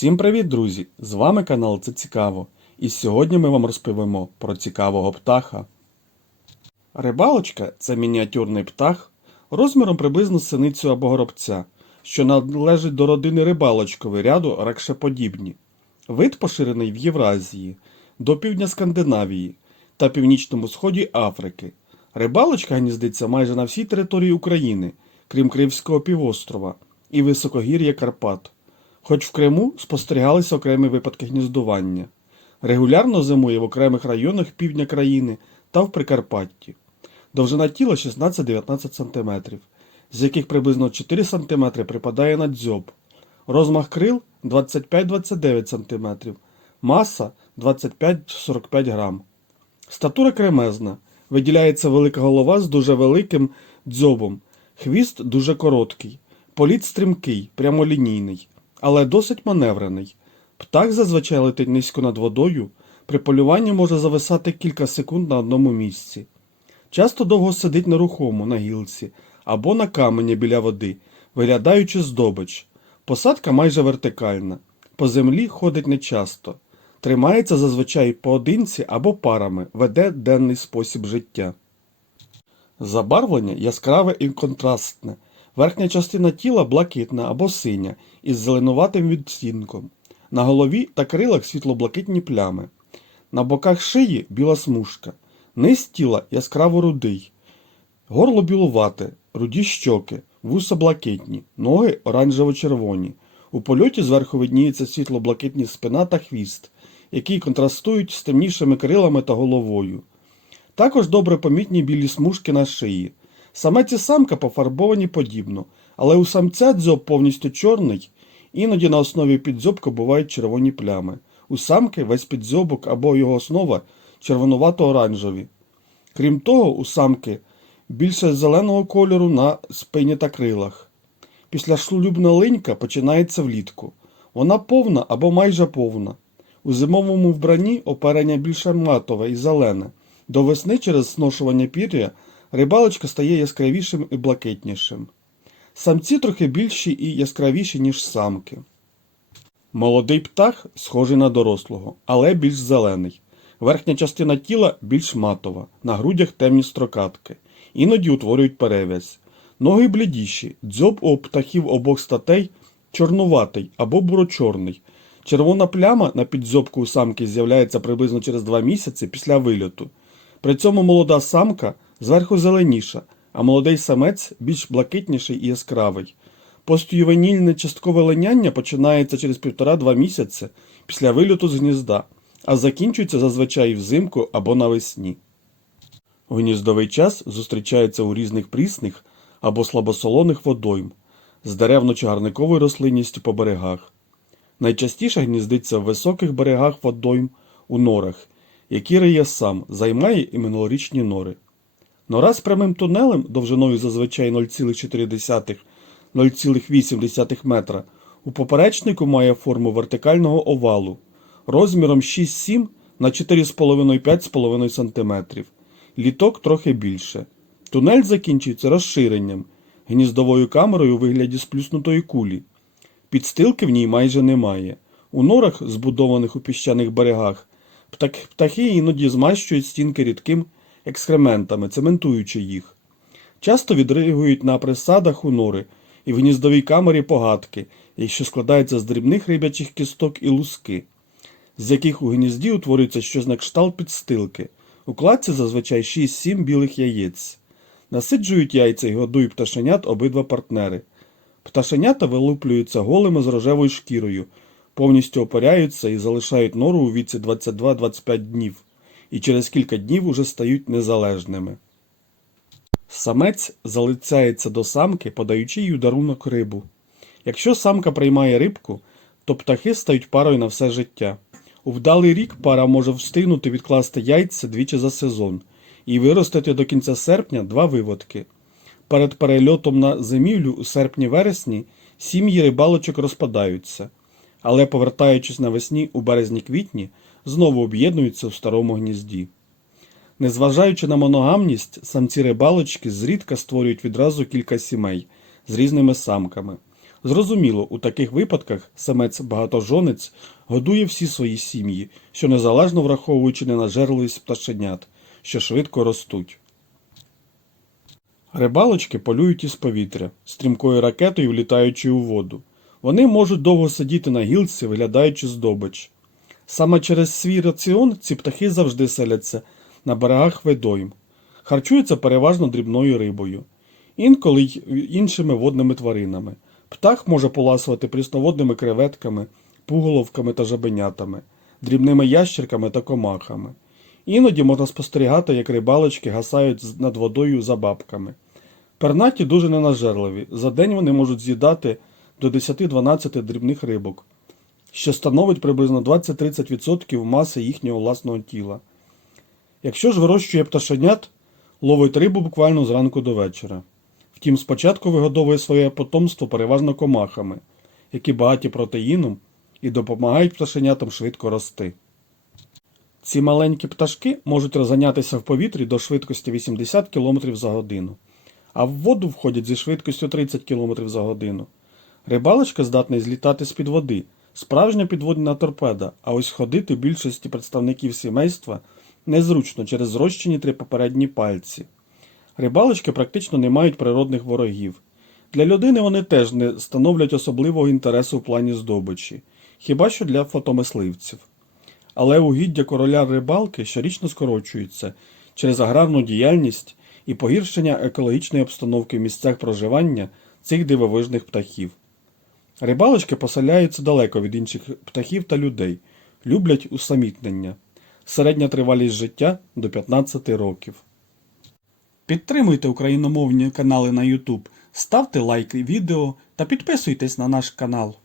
Всім привіт, друзі! З вами канал Це Цікаво. І сьогодні ми вам розповімо про цікавого птаха. Рибалочка це мініатюрний птах розміром приблизно синицю або горобця, що належить до родини рибалочкової ряду ракшеподібні. Вид поширений в Євразії, до півдня Скандинавії та північному сході Африки. Рибалочка гніздиться майже на всій території України, крім Кримського півострова і високогір'я Карпат. Хоч в Криму спостерігалися окремі випадки гніздування. Регулярно зимує в окремих районах півдня країни та в Прикарпатті. Довжина тіла 16-19 см, з яких приблизно 4 см припадає на дзьоб. Розмах крил 25-29 см, маса 25-45 грам. Статура кремезна. Виділяється велика голова з дуже великим дзьобом. Хвіст дуже короткий. Політ стрімкий, прямолінійний, але досить маневрений. Птах зазвичай летить низько над водою. При полюванні може зависати кілька секунд на одному місці. Часто довго сидить нерухомо на гілці або на камені біля води, виглядаючи здобич. Посадка майже вертикальна. По землі ходить нечасто. Тримається зазвичай поодинці або парами, веде денний спосіб життя. Забарвлення яскраве і контрастне. Верхня частина тіла блакитна або синя із зеленуватим відтінком. На голові та крилах світло-блакитні плями. На боках шиї біла смужка. Низ тіла яскраво рудий. Горло білувате, руді щоки, вуса блакитні, ноги оранжево-червоні. У польоті зверху видніється світло-блакитні спина та хвіст, які контрастують з темнішими крилами та головою. Також добре помітні білі смужки на шиї. Самець і самка пофарбовані подібно, але у самця дзьоб повністю чорний, іноді на основі підзьобка бувають червоні плями. У самки весь підзьобок або його основа червонувато-оранжеві. Крім того, у самки більше зеленого кольору на спині та крилах. Післяшлюбна линька починається влітку. Вона повна або майже повна. У зимовому вбранні оперення більше матове і зелене. До весни через сношування пір'я рибалочка стає яскравішим і блакитнішим. Самці трохи більші і яскравіші, ніж самки. Молодий птах схожий на дорослого, але більш зелений. Верхня частина тіла більш матова, на грудях темні строкатки. Іноді утворюють перев'язь. Ноги блідіші, дзьоб у птахів обох статей чорнуватий або бурочорний. Червона пляма на підзьобку у самки з'являється приблизно через 2 місяці після вильоту. При цьому молода самка зверху зеленіша, а молодий самець більш блакитніший і яскравий. Постювенільне часткове линяння починається через півтора-два місяці після вильоту з гнізда, а закінчується зазвичай взимку або навесні. Гніздовий час зустрічається у різних прісних або слабосолоних водойм з деревно-чагарниковою рослинністю по берегах. Найчастіше гніздиться в високих берегах водойм у норах, які риє сам, займає і минулорічні нори. Нора з прямим тунелем довжиною зазвичай 0,4-0,8 метра у поперечнику має форму вертикального овалу розміром 6-7 на 4,5-5,5 см. Літок трохи більше. Тунель закінчується розширенням, гніздовою камерою у вигляді сплюснутої кулі. Підстилки в ній майже немає. У норах, збудованих у піщаних берегах, птахи іноді змащують стінки рідким екскрементами, цементуючи їх. Часто відригують на присадах у нори і в гніздовій камері погадки, що складаються з дрібних рибячих кісток і луски, з яких у гнізді утворюється щось на кшталт підстилки. У кладці зазвичай 6-7 білих яєць. Насиджують яйця і годують пташенят обидва партнери. Пташенята вилуплюються голими з рожевою шкірою, повністю опаряються і залишають нору у віці 22-25 днів, і через кілька днів уже стають незалежними. Самець залицяється до самки, подаючи їй дарунок рибу. Якщо самка приймає рибку, то птахи стають парою на все життя. У вдалий рік пара може встигнути відкласти яйця двічі за сезон і виростити до кінця серпня два виводки. Перед перельотом на зимівлю у серпні-вересні сім'ї рибалочок розпадаються, але, повертаючись навесні у березні-квітні, знову об'єднуються у старому гнізді. Незважаючи на моногамність, самці рибалочки зрідка створюють відразу кілька сімей з різними самками. Зрозуміло, у таких випадках самець-багатожонець годує всі свої сім'ї, що незалежно враховуючи ненажерливість пташенят, що швидко ростуть. Рибалочки полюють із повітря, стрімкою ракетою влітаючи у воду. Вони можуть довго сидіти на гілці, виглядаючи здобич. Саме через свій раціон ці птахи завжди селяться на берегах водойм. Харчуються переважно дрібною рибою, інколи й іншими водними тваринами. Птах може поласувати прісноводними креветками, пуголовками та жабенятами, дрібними ящерками та комахами. Іноді можна спостерігати, як рибалочки гасають над водою за бабками. Пернаті дуже ненажерливі. За день вони можуть з'їдати до 10-12 дрібних рибок, що становить приблизно 20-30% маси їхнього власного тіла. Якщо ж вирощує пташенят, ловить рибу буквально зранку до вечора. Втім, спочатку вигодовує своє потомство переважно комахами, які багаті протеїном і допомагають пташенятам швидко рости. Ці маленькі пташки можуть розганятися в повітрі до швидкості 80 км за годину, а в воду входять зі швидкістю 30 км за годину. Рибалочка здатна злітати з-під води, справжня підводна торпеда, а ось ходити більшості представників сімейства незручно через зрощені три попередні пальці. Рибалочки практично не мають природних ворогів. Для людини вони теж не становлять особливого інтересу в плані здобичі, хіба що для фотомисливців. Але угіддя короля рибалки щорічно скорочується через аграрну діяльність і погіршення екологічної обстановки в місцях проживання цих дивовижних птахів. Рибалочки поселяються далеко від інших птахів та людей, люблять усамітнення. Середня тривалість життя до 15 років. Підтримуйте україномовні канали на YouTube, ставте лайки відео та підписуйтесь на наш канал.